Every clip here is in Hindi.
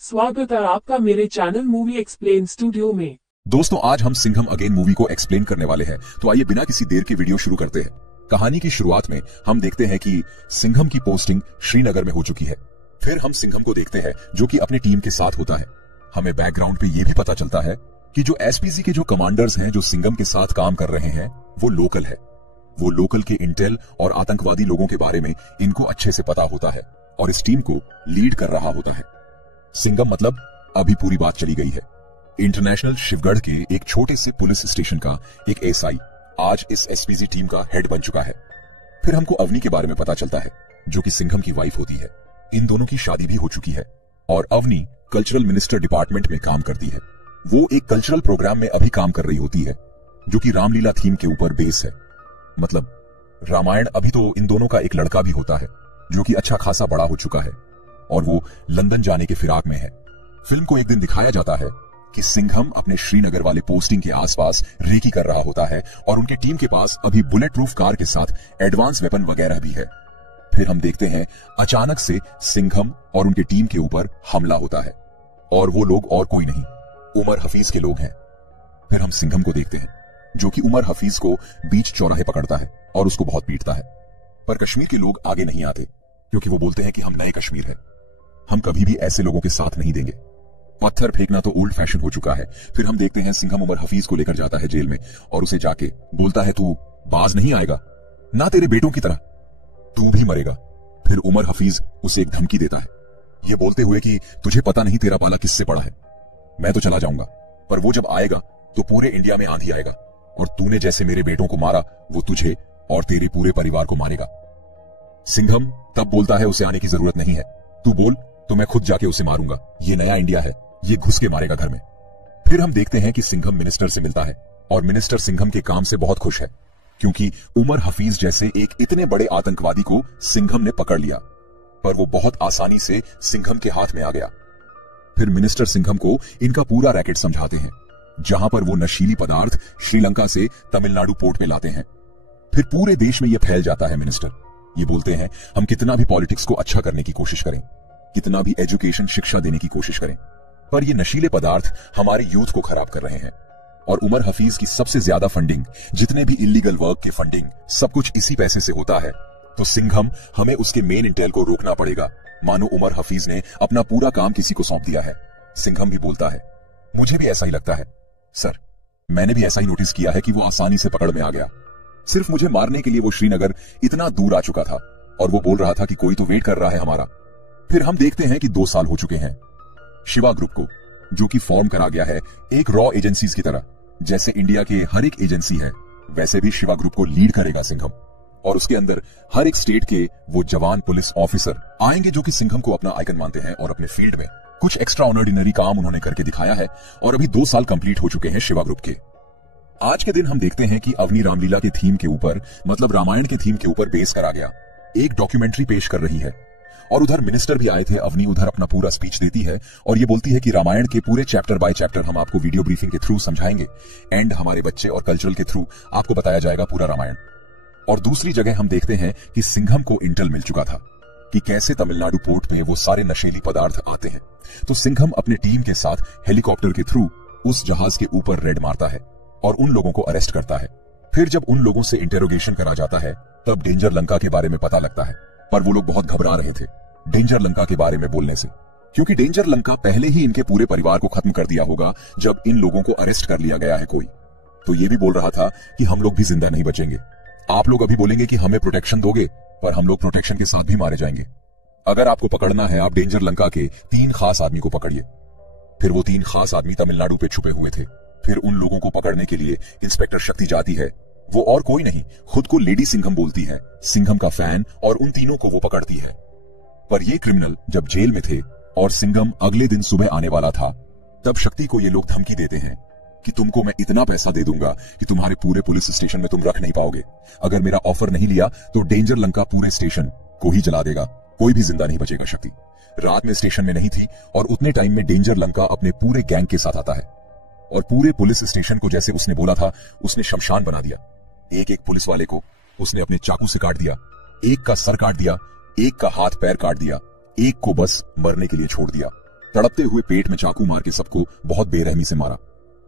स्वागत है आपका मेरे चैनल मूवी एक्सप्लेन स्टूडियो में। दोस्तों, आज हम सिंघम अगेन मूवी को एक्सप्लेन करने वाले हैं। तो आइए बिना किसी देर के वीडियो शुरू करते हैं। कहानी की शुरुआत में हम देखते हैं कि सिंघम की पोस्टिंग श्रीनगर में हो चुकी है। फिर हम सिंघम को देखते हैं जो कि अपनी टीम के साथ होता है। हमें बैकग्राउंड पे ये भी पता चलता है कि जो एसपीसी के जो कमांडर्स हैं जो सिंघम के साथ काम कर रहे हैं वो लोकल है। वो लोकल के इंटेल और आतंकवादी लोगों के बारे में इनको अच्छे से पता होता है और इस टीम को लीड कर रहा होता है। सिंघम मतलब अभी पूरी बात चली गई है। इंटरनेशनल शिवगढ़ के एक छोटे से पुलिस स्टेशन का एक एसआई आज इस एसपीजी टीम का हेड बन चुका है। फिर हमको अवनी के बारे में पता चलता है जो कि सिंघम की वाइफ होती है। इन दोनों की शादी भी हो चुकी है और अवनी कल्चरल मिनिस्टर डिपार्टमेंट में काम करती है। वो एक कल्चरल प्रोग्राम में अभी काम कर रही होती है जो कि रामलीला थीम के ऊपर बेस है। मतलब रामायण। अभी तो इन दोनों का एक लड़का भी होता है जो कि अच्छा खासा बड़ा हो चुका है और वो लंदन जाने के फिराक में है। फिल्म को एक दिन दिखाया जाता है कि सिंघम अपने श्रीनगर वाले पोस्टिंग के आसपास रेकी कर रहा होता है और उनके टीम के पास अभी बुलेट प्रूफ कार के साथ एडवांस वेपन वगैरह भी है। फिर हम देखते हैं अचानक से सिंघम और उनके टीम के ऊपर हमला होता है और वो लोग और कोई नहीं, उमर हफीज के लोग हैं। फिर हम सिंघम को देखते हैं जो कि उमर हफीज को बीच चौराहे पकड़ता है और उसको बहुत पीटता है। पर कश्मीर के लोग आगे नहीं आते क्योंकि वो बोलते हैं कि हम नए कश्मीर है, हम कभी भी ऐसे लोगों के साथ नहीं देंगे। पत्थर फेंकना तो ओल्ड फैशन हो चुका है। फिर हम देखते हैं सिंघम उमर हफीज को लेकर जाता है जेल में और उसे जाके बोलता है तू बाज नहीं आएगा ना, तेरे बेटों की तरह तू भी मरेगा। फिर उमर हफीज उसे एक धमकी देता है ये बोलते हुए कि तुझे पता नहीं तेरा पाला किससे पड़ा है, मैं तो चला जाऊंगा पर वो जब आएगा तो पूरे इंडिया में आंधी आएगा और तूने जैसे मेरे बेटों को मारा वो तुझे और तेरे पूरे परिवार को मारेगा। सिंघम तब बोलता है उसे आने की जरूरत नहीं है, तू बोल तो मैं खुद जाके उसे मारूंगा, ये नया इंडिया है, ये घुस के मारेगा घर में। फिर हम देखते हैं कि सिंघम मिनिस्टर से मिलता है और मिनिस्टर सिंघम के काम से बहुत खुश है क्योंकि उमर हफीज जैसे एक इतने बड़े आतंकवादी को सिंघम ने पकड़ लिया, पर वो बहुत आसानी से सिंघम के हाथ में आ गया। फिर मिनिस्टर सिंघम को इनका पूरा रैकेट समझाते हैं जहां पर वो नशीली पदार्थ श्रीलंका से तमिलनाडु पोर्ट में लाते हैं। फिर पूरे देश में यह फैल जाता है। मिनिस्टर ये बोलते हैं हम कितना भी पॉलिटिक्स को अच्छा करने की कोशिश करें, कितना भी एजुकेशन शिक्षा देने की कोशिश करें, पर ये नशीले पदार्थ हमारे यूथ को खराब कर रहे हैं और उमर हफीज की सबसे ज्यादा फंडिंग, जितने भी इलीगल वर्क की फंडिंग, सब कुछ इसी पैसे से होता है। तो सिंघम हमें उसके मेन इंटेल को रोकना पड़ेगा, मानो उमर हफीज ने अपना पूरा काम किसी को सौंप दिया है। सिंघम भी बोलता है मुझे भी ऐसा ही लगता है सर, मैंने भी ऐसा ही नोटिस किया है कि वो आसानी से पकड़ में आ गया। सिर्फ मुझे मारने के लिए वो श्रीनगर इतना दूर आ चुका था और वो बोल रहा था कि कोई तो वेट कर रहा है हमारा। फिर हम देखते हैं कि 2 साल हो चुके हैं शिवा ग्रुप को, जो कि फॉर्म करा गया है एक रॉ एजेंसीज की तरह। जैसे इंडिया के हर एक एजेंसी है वैसे भी शिवा ग्रुप को लीड करेगा सिंघम और उसके अंदर हर एक स्टेट के वो जवान पुलिस ऑफिसर आएंगे जो कि सिंघम को अपना आइकन मानते हैं और अपने फील्ड में कुछ एक्स्ट्रा ऑर्डिनरी काम उन्होंने करके दिखाया है और अभी 2 साल कंप्लीट हो चुके हैं शिवा ग्रुप के। आज के दिन हम देखते हैं कि अवनी रामलीला के थीम के ऊपर, मतलब रामायण के थीम के ऊपर बेस करा गया एक डॉक्यूमेंट्री पेश कर रही है और उधर मिनिस्टर भी आए थे। अवनी उधर अपना पूरा स्पीच देती है और ये बोलती है कि रामायण के पूरे चैप्टर बाय चैप्टर हम आपको वीडियो ब्रीफिंग के थ्रू समझाएंगे एंड हमारे बच्चे और कल्चरल के थ्रू आपको बताया जाएगा पूरा रामायण। और दूसरी जगह हम देखते हैं कि सिंघम को इंटेल मिल चुका था कि कैसे तमिलनाडु पोर्ट पे वो सारे नशीली पदार्थ आते हैं। तो सिंघम अपनी टीम के साथ हेलीकॉप्टर के थ्रू उस जहाज के ऊपर रेड मारता है और उन लोगों को अरेस्ट करता है। फिर जब उन लोगों से इंटेरोगेशन करा जाता है तब डेंजर लंका के बारे में पता लगता है, पर वो लोग बहुत घबरा रहे थे डेंजर लंका के बारे में बोलने से, क्योंकि डेंजर लंका पहले ही इनके पूरे परिवार को खत्म कर दिया होगा जब इन लोगों को अरेस्ट कर लिया गया है कोई। तो ये भी बोल रहा था कि हम लोग भी जिंदा नहीं बचेंगे, आप लोग अभी बोलेंगे कि हमें प्रोटेक्शन दोगे पर हम लोग प्रोटेक्शन के साथ भी मारे जाएंगे। अगर आपको पकड़ना है आप डेंजर लंका के 3 खास आदमी को पकड़िए। फिर वो 3 खास आदमी तमिलनाडु पे छुपे हुए थे। फिर उन लोगों को पकड़ने के लिए इंस्पेक्टर शक्ति जाती है, वो और कोई नहीं खुद को लेडी सिंघम बोलती है, सिंघम का फैन, और उन तीनों को वो पकड़ती है। पर ये क्रिमिनल जब जेल में थे और सिंघम अगले दिन सुबह आने वाला था तब शक्ति को ये लोग धमकी देते हैं कि तुमको मैं इतना पैसा दे दूंगा कि तुम्हारे पूरे पुलिस स्टेशन में तुम रख नहीं पाओगे। अगर मेरा ऑफर नहीं लिया तो डेंजर लंका पूरे स्टेशन को ही जला देगा, कोई भी जिंदा नहीं बचेगा। शक्ति रात में स्टेशन में नहीं थी और उतने टाइम में डेंजर लंका अपने पूरे गैंग के साथ आता है और पूरे पुलिस स्टेशन को जैसे उसने बोला था उसने शमशान बना दिया। एक एक पुलिस वाले को उसने अपने चाकू से काट दिया, एक का सर काट दिया, एक का हाथ पैर काट दिया, एक को बस मरने के लिए छोड़ दिया। तड़पते हुए पेट में चाकू मार के सबको बहुत बेरहमी से मारा।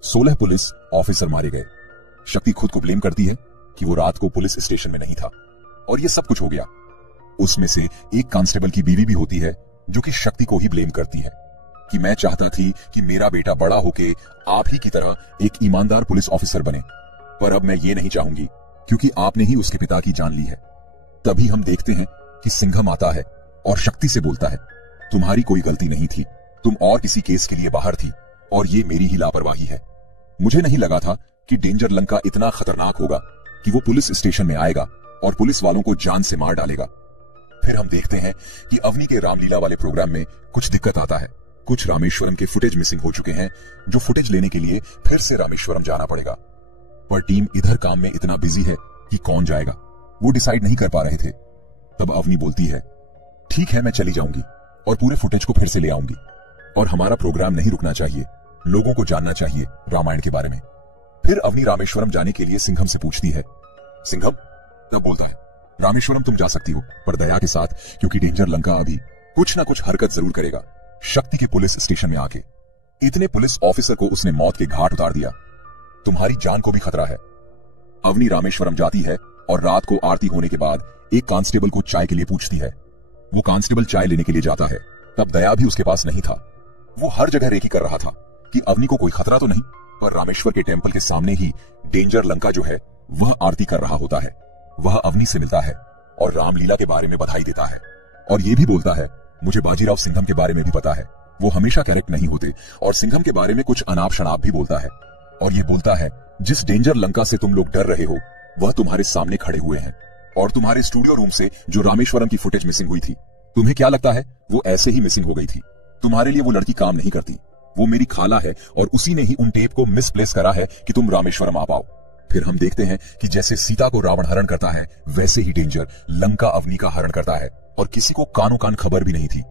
16 पुलिस ऑफिसर मारे गए। शक्ति खुद को ब्लेम करती है कि वो रात को पुलिस स्टेशन में नहीं था और ये सब कुछ हो गया। उसमें से एक कांस्टेबल की बीवी भी होती है जो कि शक्ति को ही ब्लेम करती है कि मैं चाहता थी कि मेरा बेटा बड़ा होके आप ही की तरह एक ईमानदार पुलिस ऑफिसर बने, पर अब मैं ये नहीं चाहूंगी क्योंकि आपने ही उसके पिता की जान ली है। तभी हम देखते हैं कि सिंघम आता है और शक्ति से बोलता है, तुम्हारी कोई गलती नहीं थी, तुम और किसी केस के लिए बाहर थी और ये मेरी ही लापरवाही है। मुझे नहीं लगा था कि डेंजर लंका इतना खतरनाक होगा कि वो पुलिस स्टेशन में आएगा और पुलिस वालों को जान से मार डालेगा। फिर हम देखते हैं कि अवनी के रामलीला वाले प्रोग्राम में कुछ दिक्कत आता है। कुछ रामेश्वरम के फुटेज मिसिंग हो चुके हैं, जो फुटेज लेने के लिए फिर से रामेश्वरम जाना पड़ेगा। पर टीम इधर काम में इतना बिजी है कि कौन जाएगा वो डिसाइड नहीं कर पा रहे थे। तब अवनी बोलती है, ठीक है मैं चली जाऊंगी और पूरे फुटेज को फिर से ले आऊंगी और हमारा प्रोग्राम नहीं रुकना चाहिए, लोगों को जानना चाहिए रामायण के बारे में। फिर अवनी रामेश्वरम जाने के लिए सिंघम से पूछती है। सिंघम तब बोलता है, रामेश्वरम तुम जा सकती हो पर दया के साथ, क्योंकि डेंजर लंका अभी कुछ ना कुछ हरकत जरूर करेगा। शक्ति के पुलिस स्टेशन में आके इतने पुलिस ऑफिसर को उसने मौत के घाट उतार दिया, तुम्हारी जान को भी खतरा है। अवनी रामेश्वरम जाती है और रात को आरती होने के बाद एक कांस्टेबल को चाय के लिए पूछती है। वो कांस्टेबल चाय लेने के लिए जाता है। तब दया भी उसके पास नहीं था। वो हर जगह रेकी कर रहा था कि अवनी को कोई खतरा तो नहीं, पर रामेश्वर के टेम्पल के सामने ही डेंजर लंका जो है वह आरती कर रहा होता है। वह अवनी से मिलता है और रामलीला के बारे में बधाई देता है और ये भी बोलता है, मुझे बाजीराव सिंघम के बारे में भी पता है, वो हमेशा करेक्ट नहीं होते, और सिंघम के बारे में कुछ अनाप शनाप भी बोलता है। और ये बोलता है, जिस डेंजर लंका से तुम लोग डर रहे हो वह तुम्हारे सामने खड़े हुए हैं और तुम्हारे स्टूडियो रूम से जो रामेश्वरम की फुटेज मिसिंग हुई थी, तुम्हें क्या लगता है वो ऐसे ही मिसिंग हो गई थी? तुम्हारे लिए वो लड़की काम नहीं करती, वो मेरी खाला है और उसी ने ही उन टेप को मिसप्लेस करा है कि तुम रामेश्वरम आ पाओ। फिर हम देखते हैं कि जैसे सीता को रावण हरण करता है वैसे ही डेंजर लंका अवनी का हरण करता है और किसी को कानो कान खबर भी नहीं थी,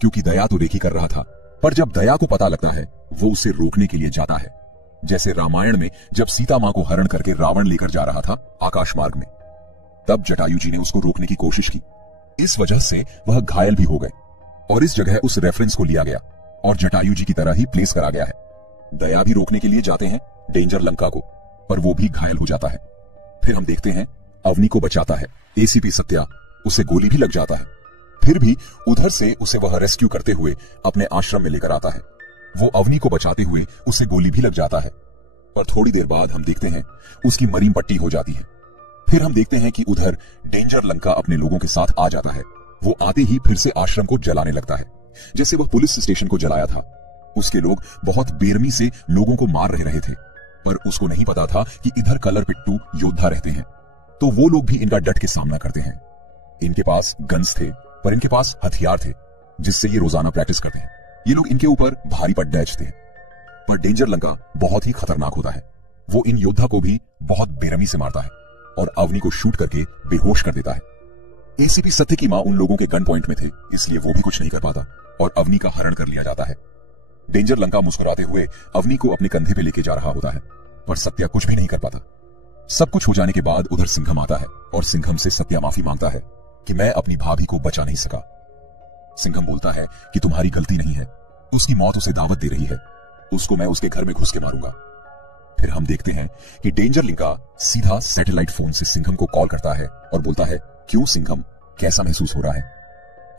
क्योंकि दया तो रेकी कर रहा था। पर जब दया को पता लगता है वो उसे रोकने के लिए जाता है, जैसे रामायण में जब सीता मां को हरण करके रावण लेकर जा रहा था आकाश मार्ग में, तब जटायु जी ने उसको रोकने की कोशिश की। इस वजह से वह घायल भी हो गए और इस जगह उस रेफरेंस को लिया गया और जटायु जी की तरह ही प्लेस करा गया है। दया भी रोकने के लिए जाते हैं डेंजर लंका को, पर वो भी घायल हो जाता है। फिर हम देखते हैं अवनी को बचाता है एसीपी सत्या, उसे गोली भी लग जाता है। फिर भी उधर से उसे वह रेस्क्यू करते हुए अपने आश्रम में लेकर आता है। वो अवनी को बचाते हुए उसे गोली भी लग जाता है, पर थोड़ी देर बाद हम देखते हैं उसकी मरीन पट्टी हो जाती है। फिर हम देखते हैं कि उधर डेंजर लंका अपने लोगों के साथ आ जाता है। वो आते ही फिर से आश्रम को जलाने लगता है, जैसे वह पुलिस स्टेशन को जलाया था। उसके लोग बहुत बेरमी से लोगों को मार रहे थे, पर उसको नहीं पता था कि इधर कलर पिट्टू योद्धा रहते हैं, तो वो लोग भी इनका डट के सामना करते हैं। इनके पास गन्स थे, पर इनके पास हथियार थे जिससे ये रोजाना प्रैक्टिस करते हैं। ये लोग इनके ऊपर भारी पट डैचते हैं, पर डेंजर लंका बहुत ही खतरनाक होता है। वो इन योद्धा को भी बहुत बेरमी से मारता है और अवनी को शूट करके बेहोश कर देता है। एसीपी सत्य की मां उन लोगों के गन पॉइंट में थे, इसलिए वो भी कुछ नहीं कर पाता और अवनी का हरण कर लिया जाता है। डेंजर लंका मुस्कुराते हुए अवनी को अपने कंधे पे लेके जा रहा होता है, पर सत्या कुछ भी नहीं कर पाता। सब कुछ हो जाने के बाद उधर सिंघम आता है और सिंघम से सत्या माफी मांगता है कि मैं अपनी भाभी को बचा नहीं सका। सिंघम बोलता है कि तुम्हारी गलती नहीं है, उसकी मौत उसे दावत दे रही है, उसको मैं उसके घर में घुस के मारूंगा। फिर हम देखते हैं कि डेंजर लंका सीधा सैटेलाइट फोन से सिंघम को कॉल करता है और बोलता है, क्यों सिंघम, कैसा महसूस हो रहा है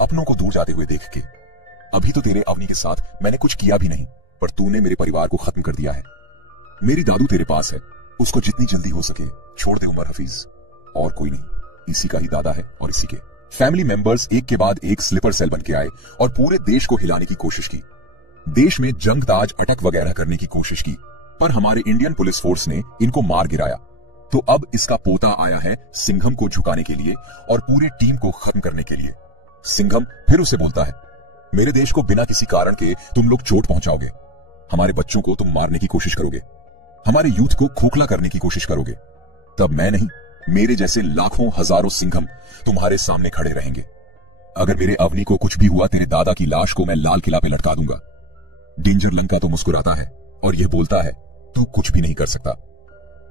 अपनों को दूर जाते हुए देख के? अभी तो तेरे अवनी के साथ मैंने कुछ किया भी नहीं, पर तूने मेरे परिवार को खत्म कर दिया है। मेरी दादू तेरे पास है, उसको जितनी जल्दी हो सके छोड़ दे उमर हफीज, और कोई नहीं, इसी का ही दादा है और इसी के फैमिली मेंबर्स एक के बाद एक स्लीपर सेल बन के आए और पूरे देश को हिलाने की कोशिश की। देश में जंग ताज अटक वगैरह करने की कोशिश की, पर हमारे इंडियन पुलिस फोर्स ने इनको मार गिराया। तो अब इसका पोता आया है सिंघम को झुकाने के लिए और पूरे टीम को खत्म करने के लिए। सिंघम फिर उसे बोलता है, मेरे देश को बिना किसी कारण के तुम लोग चोट पहुंचाओगे, हमारे बच्चों को तुम मारने की कोशिश करोगे, हमारे यूथ को खोखला करने की कोशिश करोगे, तब मैं नहीं, मेरे जैसे लाखों हजारों सिंघम तुम्हारे सामने खड़े रहेंगे। अगर मेरे अवनी को कुछ भी हुआ, तेरे दादा की लाश को मैं लाल किला पे लटका दूंगा। डेंजर लंका तो मुस्कुराता है और यह बोलता है, तू कुछ भी नहीं कर सकता।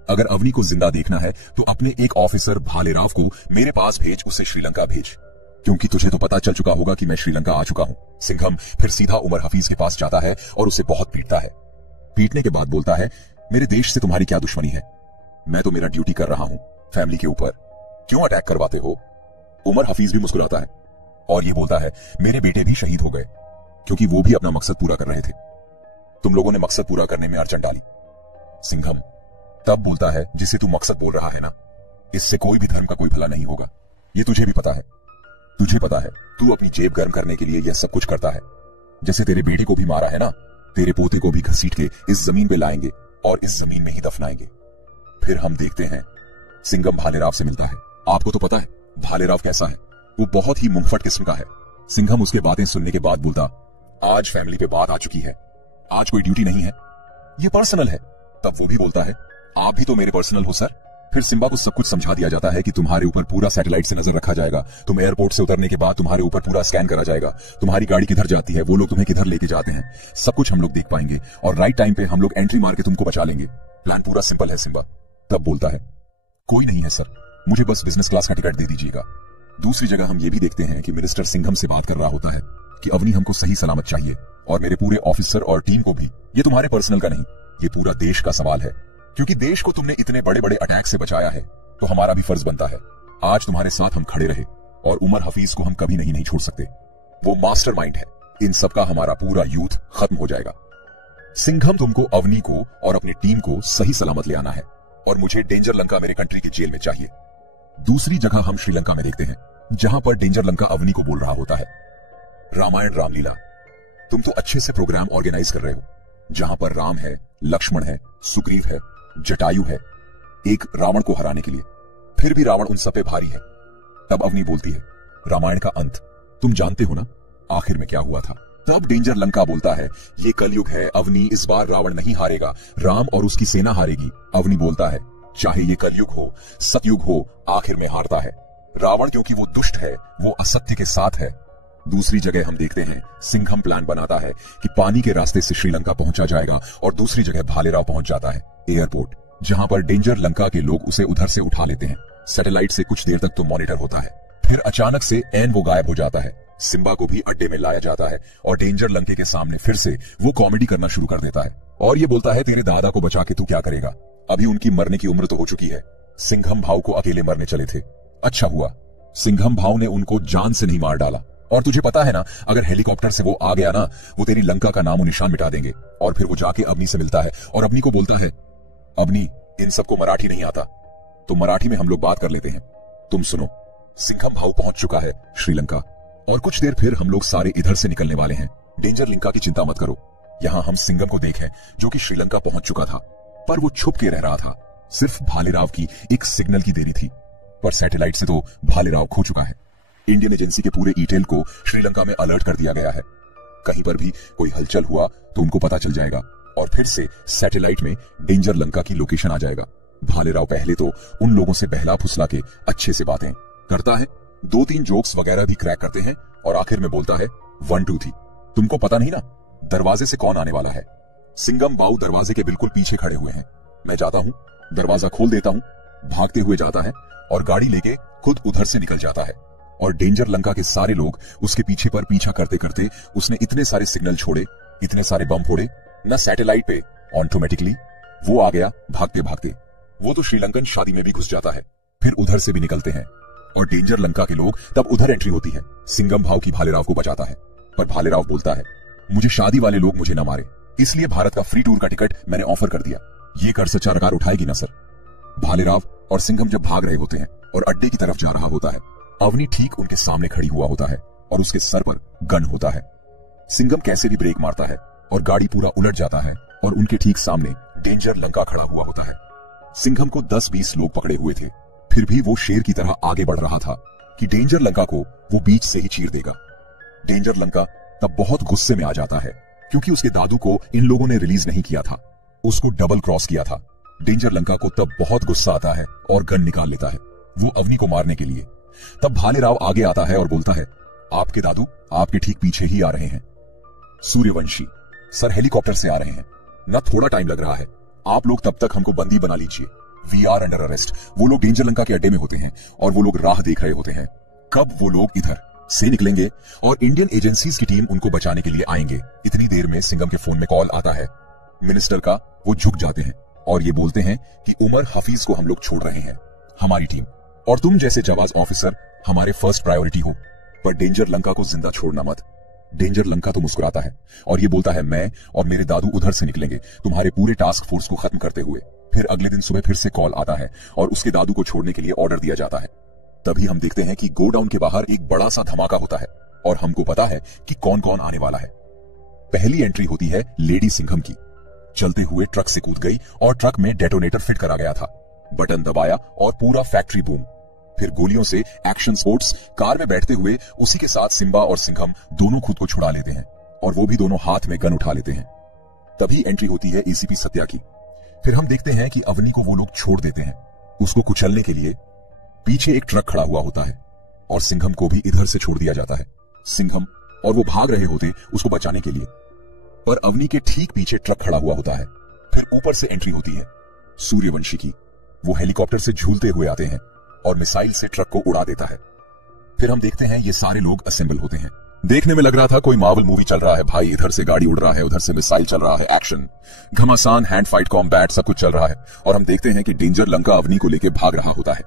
अगर अवनी को जिंदा देखना है तो अपने एक ऑफिसर भालेराव को मेरे पास भेज, उसे श्रीलंका भेज। क्योंकि तुझे तो पता चल चुका होगा कि मैं श्रीलंका आ चुका हूं। सिंघम फिर सीधा उमर हफीज के पास जाता है और उसे बहुत पीटता है। पीटने के बाद बोलता है, मेरे देश से तुम्हारी क्या दुश्मनी है? मैं तो मेरा ड्यूटी कर रहा हूं फैमिली के ऊपर, क्यों अटैक करवाते हो? उमर हफीज भी मुस्कुराता है और ये बोलता है, मेरे बेटे भी शहीद हो गए क्योंकि वो भी अपना मकसद पूरा कर रहे थे। तुम लोगों ने मकसद पूरा करने में अड़चन डाली। सिंघम तब बोलता है, जिसे तू मकसद बोल रहा है ना, इससे कोई भी धर्म का कोई भला नहीं होगा। ये तुझे भी पता है। तुझे पता है तू अपनी जेब गर्म करने के लिए यह सब कुछ करता है। जैसे तेरे बेटे को भी मारा है ना, तेरे पोते को भी घसीट के इस जमीन पे लाएंगे और इस जमीन में ही दफनाएंगे। फिर हम देखते हैं सिंघम भालेराव से मिलता है। आपको तो पता है भालेराव कैसा है, वो बहुत ही मुंहफट किस्म का है। सिंघम उसके बातें सुनने के बाद बोलता, आज फैमिली पे बात आ चुकी है, आज कोई ड्यूटी नहीं है, ये पर्सनल है। तब वो भी बोलता है, आप भी तो मेरे पर्सनल हो सर। फिर सिम्बा को सब कुछ समझा दिया जाता है कि तुम्हारे ऊपर पूरा सैटेलाइट से नजर रखा जाएगा। तुम एयरपोर्ट से उतरने के बाद तुम्हारे ऊपर पूरा स्कैन करा जाएगा। तुम्हारी गाड़ी किधर जाती है, वो लोग तुम्हें किधर लेके जाते हैं, सब कुछ हम लोग देख पाएंगे और राइट टाइम पे हम लोग एंट्री मार के तुमको बचा लेंगे। प्लान पूरा सिंपल है। सिम्बा तब बोलता है, कोई नहीं है सर, मुझे बस बिजनेस क्लास का टिकट दे दीजिएगा। दूसरी जगह हम ये भी देखते हैं कि मिनिस्टर सिंघम से बात कर रहा होता है कि अवनी हमको सही सलामत चाहिए और मेरे पूरे ऑफिसर और टीम को भी। ये तुम्हारे पर्सनल का नहीं, ये पूरा देश का सवाल है, क्योंकि देश को तुमने इतने बड़े बड़े अटैक से बचाया है तो हमारा भी फर्ज बनता है आज तुम्हारे साथ हम खड़े रहे। और उमर हफीज को हम कभी नहीं छोड़ सकते, वो मास्टरमाइंड है। इन सब का हमारा पूरा यूथ खत्म हो जाएगा। सिंघम तुमको अवनी को और अपनी टीम को सही सलामत ले आना है और मुझे डेंजर लंका मेरे कंट्री के जेल में चाहिए। दूसरी जगह हम श्रीलंका में देखते हैं जहां पर डेंजर लंका अवनी को बोल रहा होता है, रामायण रामलीला, तुम तो अच्छे से प्रोग्राम ऑर्गेनाइज कर रहे हो, जहां पर राम है, लक्ष्मण है, सुग्रीव है, जटायु है, एक रावण को हराने के लिए। फिर भी रावण उन सब पे भारी है। तब अवनी बोलती है, रामायण का अंत तुम जानते हो ना, आखिर में क्या हुआ था। तब डेंजर लंका बोलता है, ये कलयुग है अवनी, इस बार रावण नहीं हारेगा, राम और उसकी सेना हारेगी। अवनी बोलता है, चाहे ये कलयुग हो, सतयुग हो, आखिर में हारता है रावण, क्योंकि वो दुष्ट है, वो असत्य के साथ है। दूसरी जगह हम देखते हैं सिंघम प्लान बनाता है कि पानी के रास्ते से श्रीलंका पहुंचा जाएगा और दूसरी जगह भालेराव पहुंच जाता है एयरपोर्ट, जहां पर डेंजर लंका के लोग उसे उधर से उठा लेते हैं। सैटेलाइट से कुछ देर तक तो मॉनिटर होता है, फिर अचानक से एन वो गायब हो जाता है। सिम्बा को भी अड्डे में लाया जाता है और डेंजर लंके के सामने फिर से वो कॉमेडी करना शुरू कर देता है और ये बोलता है, तेरे दादा को बचा के तू क्या करेगा, अभी उनकी मरने की उम्र तो हो चुकी है। सिंघम भाव को अकेले मरने चले थे, अच्छा हुआ सिंघम भाव ने उनको जान से नहीं मार डाला। और तुझे पता है ना, अगर हेलीकॉप्टर से वो आ गया ना, वो तेरी लंका का नामो निशान मिटा देंगे। और फिर वो जाके अवनी से मिलता है और अवनी को बोलता है, अवनी इन सबको मराठी नहीं आता, तो मराठी में हम लोग बात कर लेते हैं, तुम सुनो। सिंघम भाव पहुंच चुका है श्रीलंका और कुछ देर फिर हम लोग सारे इधर से निकलने वाले हैं। डेंजर लंका की चिंता मत करो। यहां हम सिंघम को देखें जो कि श्रीलंका पहुंच चुका था, पर वो छुप के रह रहा था। सिर्फ भालेराव की एक सिग्नल की देरी थी, पर सैटेलाइट से तो भालेराव खो चुका है। इंडियन एजेंसी के पूरे ईटेल को श्रीलंका में अलर्ट कर दिया गया है। कहीं पर भी कोई हलचल हुआ तो उनको पता चल जाएगा और फिर से सैटेलाइट में डेंजर लंका की लोकेशन आ जाएगा। भालेराव पहले तो उन लोगों से बहला फुसला के अच्छे से बातें करता है, 2-3 जोक्स वगैरह भी क्रैक करते हैं और आखिर में बोलता है, 1 2 3, तुमको पता नहीं ना दरवाजे से कौन आने वाला है। सिंघम बाऊ दरवाजे के बिल्कुल पीछे खड़े हुए हैं। मैं जाता हूं, दरवाजा खोल देता हूं, भागते हुए जाता है और गाड़ी लेके खुद उधर से निकल जाता है। और डेंजर लंका के सारे लोग उसके पीछे पर पीछा करते करते उसने इतने सारे सिग्नल छोड़े, इतने सारे बम फोड़े ना सैटेलाइट पे, ऑटोमेटिकली वो आ गया भागते भागते। वो तो श्रीलंकन शादी में भी घुस जाता है। फिर उधर से भी निकलते हैं और डेंजर लंका के लोग तब उधर एंट्री होती है। सिंघम भाव की भालेराव को बचाता है, पर भालेराव बोलता है, मुझे शादी वाले लोग मुझे न मारे, इसलिए भारत का फ्री टूर का टिकट मैंने ऑफर कर दिया। ये कर सरकार उठाएगी ना सर। भालेराव और सिंघम जब भाग रहे होते हैं और अड्डे की तरफ जा रहा होता है, अवनी ठीक उनके सामने खड़ी हुआ होता है और उसके सर पर गन होता है। सिंघम कैसे भी ब्रेक मारता है और गाड़ी पूरा उलट जाता है और उनके ठीक सामने डेंजर लंका खड़ा हुआ होता है। सिंघम को 10-20 लोग पकड़े हुए थे, फिर भी वो शेर की तरह आगे बढ़ रहा था कि डेंजर लंका को वो बीच से ही चीर देगा। डेंजर लंका तब बहुत गुस्से में आ जाता है क्योंकि उसके दादू को इन लोगों ने रिलीज नहीं किया था, उसको डबल क्रॉस किया था। डेंजर लंका को तब बहुत गुस्सा आता है और गन निकाल लेता है वो अवनी को मारने के लिए। तब भालेराव आगे आता है और बोलता है, आपके दादू आपके ठीक पीछे ही आ रहे हैं। सूर्यवंशी सर हेलीकॉप्टर से आ रहे हैं ना, थोड़ा टाइम लग रहा है, आप लोग तब तक हमको बंदी बना लीजिए, वी आर अंडर अरेस्ट। वो लोग डेंजर लंका के अड्डे में होते हैं और वो लोग राह देख रहे होते हैं कब वो लोग इधर से निकलेंगे और इंडियन एजेंसीज की टीम उनको बचाने के लिए आएंगे। इतनी देर में सिंघम के फोन में कॉल आता है मिनिस्टर का। वो झुक जाते हैं और ये बोलते हैं कि उमर हफीज को हम लोग छोड़ रहे हैं, हमारी टीम और तुम जैसे जाबाज ऑफिसर हमारे फर्स्ट प्रायोरिटी हो, पर डेंजर लंका को जिंदा छोड़ना मत। डेंजर लंका तो मुस्कुराता है और ये बोलता है मैं और मेरे दादू उधर से निकलेंगे तुम्हारे पूरे टास्क फोर्स को खत्म करते हुए। फिर अगले दिन सुबह फिर से कॉल आता है और उसके दादू को छोड़ने के लिए ऑर्डर दिया जाता है। तभी हम देखते हैं कि गोडाउन के बाहर एक बड़ा सा धमाका होता है और हमको पता है कि कौन कौन आने वाला है। पहली एंट्री होती है लेडी सिंघम की। चलते हुए ट्रक से कूद गई और ट्रक में डेटोनेटर फिट करा गया था। बटन दबाया और पूरा फैक्ट्री बूम। फिर गोलियों से एक्शन स्पोर्ट्स। कार में बैठते हुए उसी के साथ सिम्बा और सिंघम दोनों खुद को छुड़ा लेते हैं और वो भी दोनों हाथ में गन उठा लेते हैं। तभी एंट्री होती है एसीपी सत्या की। फिर हम देखते हैं कि अवनी को वो लोग छोड़ देते हैं। उसको कुचलने के लिए पीछे एक ट्रक खड़ा हुआ होता है और सिंघम को भी इधर से छोड़ दिया जाता है। सिंघम और वो भाग रहे होते उसको बचाने के लिए, पर अवनी के ठीक पीछे ट्रक खड़ा हुआ होता है। फिर ऊपर से एंट्री होती है सूर्यवंशी की। वो हेलीकॉप्टर से झूलते हुए आते हैं और मिसाइल से ट्रक को उड़ा देता है। फिर हम देखते हैं ये सारे लोग असेंबल होते हैं। देखने में लग रहा था कोई मार्वल मूवी चल रहा है भाई। इधर से गाड़ी उड़ रहा है, उधर से मिसाइल चल रहा है, एक्शन, घमासान, हैंड फाइट, कॉम्बैट सब कुछ चल रहा है। और हम देखते हैं कि डेंजर लंका अवनी को लेकर भाग रहा होता है।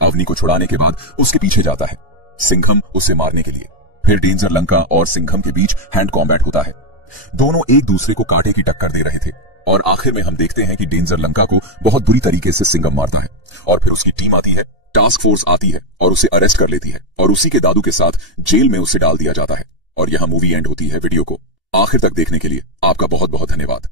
अवनी को छुड़ाने के बाद उसके पीछे जाता है सिंघम उसे मारने के लिए। फिर डेंजर लंका और सिंघम के बीच हैंड कॉम्बैट होता है। दोनों एक दूसरे को कांटे की टक्कर दे रहे थे और आखिर में हम देखते हैं कि डेंजर लंका को बहुत बुरी तरीके से सिंघम मारता है और फिर उसकी टीम आती है, टास्क फोर्स आती है और उसे अरेस्ट कर लेती है और उसी के दादू के साथ जेल में उसे डाल दिया जाता है। और यहां मूवी एंड होती है। वीडियो को आखिर तक देखने के लिए आपका बहुत बहुत धन्यवाद।